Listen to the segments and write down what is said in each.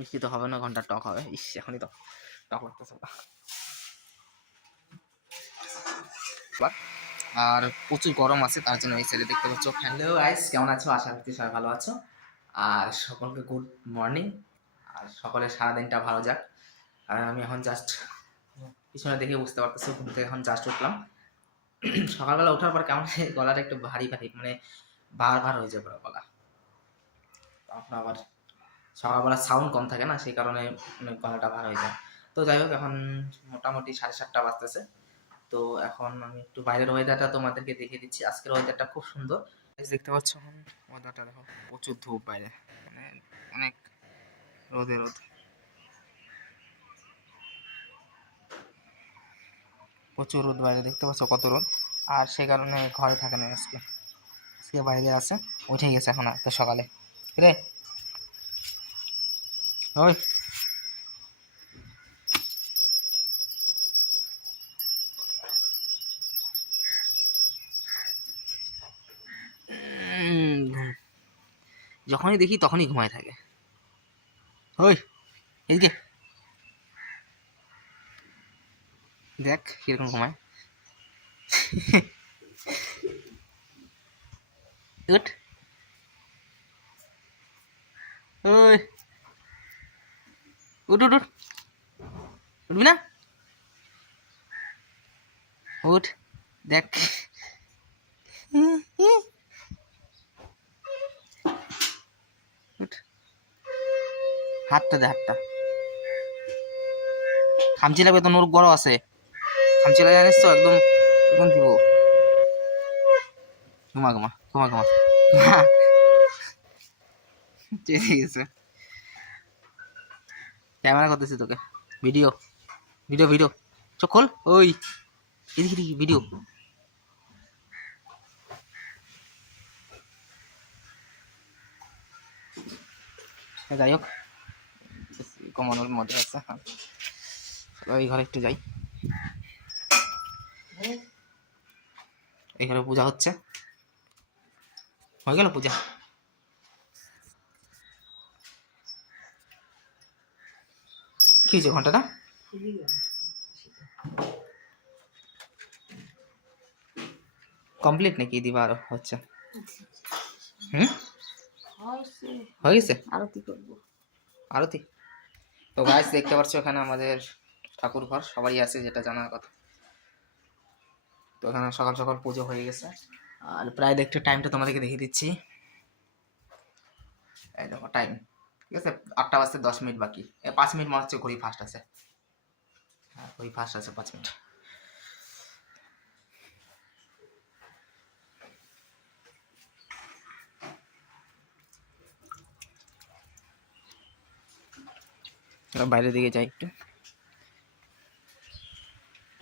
মিষ্টি তো হবে না, ঘন্টা টক হবে। ইস, এখনই তো টক লাগতেছে। আর প্রচুর গরম আছে, তার জন্য এই সাইডে দেখতে পাচ্ছ। হ্যালো গাইস, কেমন আছো? আশা করছি সবাই ভালো আছো। আর সকলকে গুড মর্নিং। আর সকলের সারাদিনটা ভালো যাক। আর আমি এখন জাস্ট পিছনে দেখে বুঝতে পারতেছি, ঘুম থেকে এখন জাস্ট উঠলাম। সকালবেলা ওঠার পর কেমন গলাটা একটু ভারী ভারী, মানে ভার ভার হয়ে যায় গলা। আপনার আবার সকালবেলা সাউন্ড কম থাকে না, সেই কারণে গলাটা ভার হয়ে যায়। তো যাই হোক, এখন মোটামুটি 7:30 বাজতেছে। তো এখন আমি একটু বাইরের ওয়েদারটা তোমাদেরকে দেখিয়ে দিচ্ছি। আজকের ওয়েদারটা খুব সুন্দর। দেখতে পাচ্ছ এখন ওয়েদারটা দেখো, প্রচুর ধূপ বাইরে, মানে অনেক রোদে রোদ, প্রচুর রোদ বাইরে। দেখতে পাচ্ছ কত রোদ। আর সে কারণে ঘরে থাকে না আজকে, আজকে বাইরে আছে। উঠে গেছে এখন এত সকালে। রে ওই, যখনই দেখি তখনই ঘুমায় থাকে। ওই এদিকে দেখ কিরকম ঘুমায়। উঠ, ওই উঠ উঠ উঠ, উঠবি না? উঠ, দেখ। উঠ, হাতটা দে, হাতটা। খামচি লাগবে তো, নোর বড় আছে। খামচি লাগে জানিস তো, একদম একদম দিব। ঘুমা ঘুমা ঘুমা ঘুমা চেয়ে গেছে। ক্যামেরা করতেছি তোকে, ভিডিও ভিডিও ভিডিও। চোখ খোল, ওই এদিকে এদিকে ভিডিও। যাই হোক, কমানোর মধ্যে আছে। এই ঘরে একটু যাই, এই ঘরে পূজা হচ্ছে। হয়ে গেল পূজা। কি হয়েছে ঘন্টাটা? কমপ্লিট নাকি দিবা আরো হচ্ছে? হয়ে গেছে, আরতি করবো। আরতি। তো গাইস দেখতে পাচ্ছ এখানে আমাদের ঠাকুর ঘর সবাই আছে, যেটা জানার কথা। তো এখানে সকাল সকাল পুজো হয়ে গেছে। আর প্রায় দেখতে টাইমটা তোমাদেরকে দেখিয়ে দিচ্ছি। এই দেখো টাইম, ঠিক আছে, 8:10 বাকি। 5 মিনিট মনে হচ্ছে ঘড়ি ফাস্ট আছে। হ্যাঁ, ঘড়ি ফাস্ট আছে 5 মিনিট। বাইরের দিকে যাই একটু।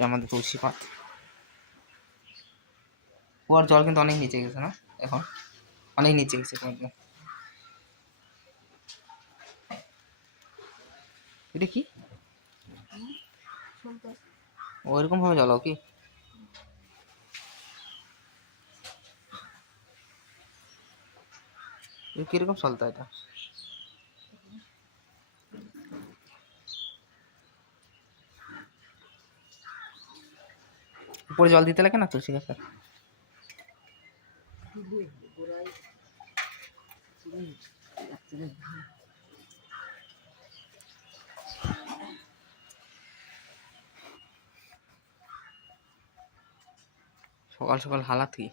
আমাদের তুলসী পাত, কুয়ার জল কিন্তু অনেক নিচে গেছে না এখন, অনেক নিচে গেছে। এটা কি ওইরকম ভাবে জ্বালাও কি? কিরকম চলতা এটা? উপরে জল দিতে লাগে না তুলসী গাছে? সকাল সকাল হালাত কি,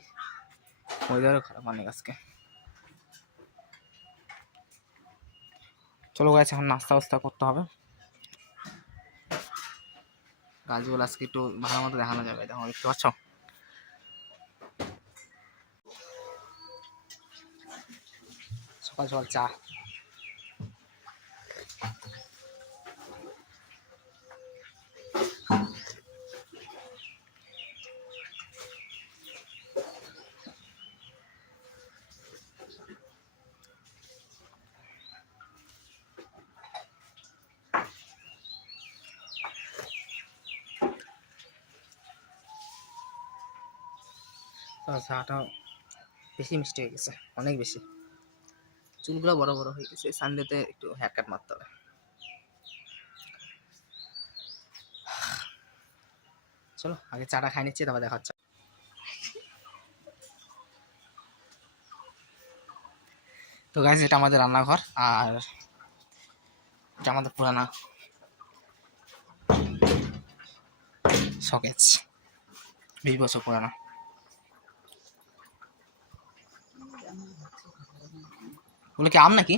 ওয়েদারও খারাপ অনেক আজকে। চলো গাইস, এখন নাস্তা বাস্তা করতে হবে। গাছগুলো আজকে একটু ভালো মতো দেখানো যাবে, দেখো দেখতে পাচ্ছ। সকাল সকাল চা। চাটা বেশি মিষ্টি হয়ে গেছে, অনেক বেশি। চুলগুলো বড় বড় হয়ে গেছে, সানডেতে একটু হেয়ার কাট মারতে হবে। চলো আগে চাটা খাই নিচ্ছি, তারপর দেখা হচ্ছে। তো গাইজ এটা আমাদের রান্নাঘর, আর এটা আমাদের পুরানা শকেজ, 20 বছর পুরানা। ওগুলো কি আম নাকি?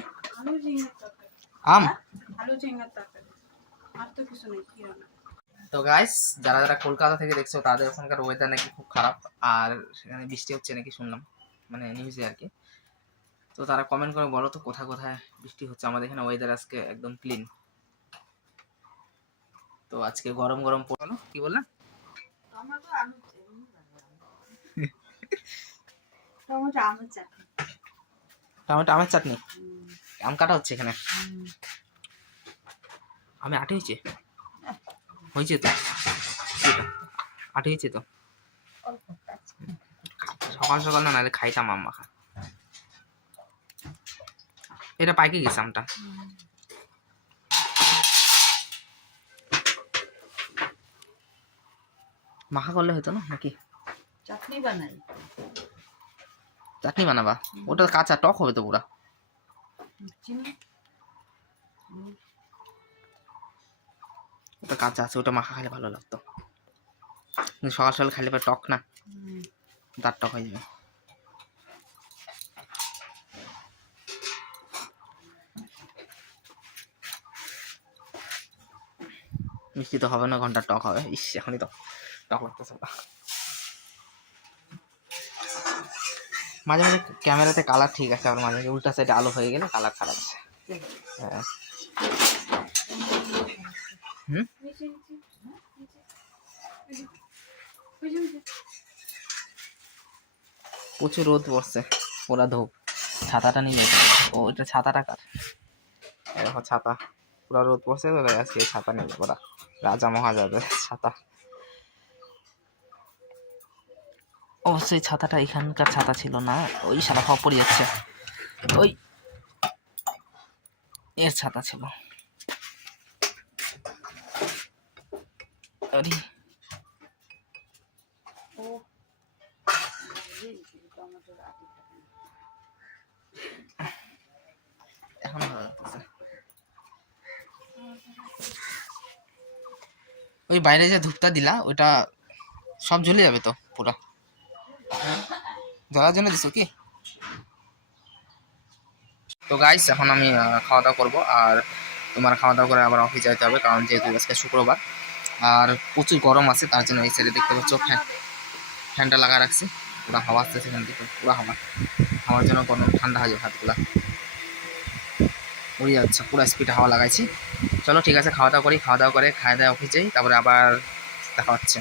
আম। তো গাইস যারা যারা কলকাতা থেকে দেখছো তাদের ওখানকার ওয়েদার নাকি খুব খারাপ, আর সেখানে বৃষ্টি হচ্ছে নাকি শুনলাম, মানে নিউজে আর কি। তো তারা কমেন্ট করে বলো তো কোথায় কোথায় বৃষ্টি হচ্ছে। আমাদের এখানে ওয়েদার আজকে একদম ক্লিন। তো আজকে গরম গরম পড়লো। কি বললেন? টমেটো আমের চাটনি, আম কাটা হচ্ছে এখানে। আমি আটে হয়েছে তো, আটে হয়েছে তো। সকাল সকাল না নাহলে খাইতাম আম মাখা। এটা পাইকে গেছে আমটা। মাখা করলে হতো না নাকি? চাটনি বানাবা? ওটা কাঁচা টক হবে তো পুরা। ওটা কাঁচা আছে, ওটা মাখা খেলে ভালো লাগতো, কিন্তু সকাল সকাল খাইলে পরে টক না, দাঁত টক হয়ে যাবে। মিষ্টি তো হবে না, ঘন্টা টক হবে। ইস এখনই তো টক লাগতেছে। মাঝে মাঝে ক্যামেরাতে কালার ঠিক আছে, আবার মাঝে মাঝে উল্টা সাইডে আলো হয়ে গেলে কালার খারাপ আছে। হ্যাঁ। প্রচুর রোদ পড়ছে, ওরা ধূপ। ছাতাটা নিলে ও এটা ছাতাটা কার? দেখো ছাতা, পুরা রোদ পড়ছে তো আজকে ছাতা নিলে ওরা, রাজা মহারাজাদের ছাতা। অবশ্যই ছাতাটা এখানকার ছাতা ছিল না, ওই সারা খাওয়া পড়ে যাচ্ছে, ওই এর ছাতা ছিল। এখন ওই বাইরে যে ধূপটা দিলা ওটা সব জ্বলে যাবে তো পুরা, জ্বলার জন্য দিছো কি? তো গাইস এখন আমি খাওয়া দাওয়া করবো, আর তোমার খাওয়া দাওয়া করে আবার অফিস যেতে হবে, কারণ যেহেতু আজকে শুক্রবার আর প্রচুর গরম আছে, তার জন্য এই সাইডে দেখতে পাচ্ছ ফ্যানটা লাগা রাখছি, পুরো হাওয়া আসতেছে এখান থেকে, পুরো হাওয়া, আমার জন্য কোনো ঠান্ডা হয়ে যাবে হাতগুলা, উড়ে যাচ্ছে, পুরো স্পিডে হাওয়া লাগাইছি। চলো ঠিক আছে খাওয়া দাওয়া করি, খাওয়া দাওয়া করে খাওয়া দাওয়া অফিস যাই, তারপরে আবার দেখা হচ্ছে।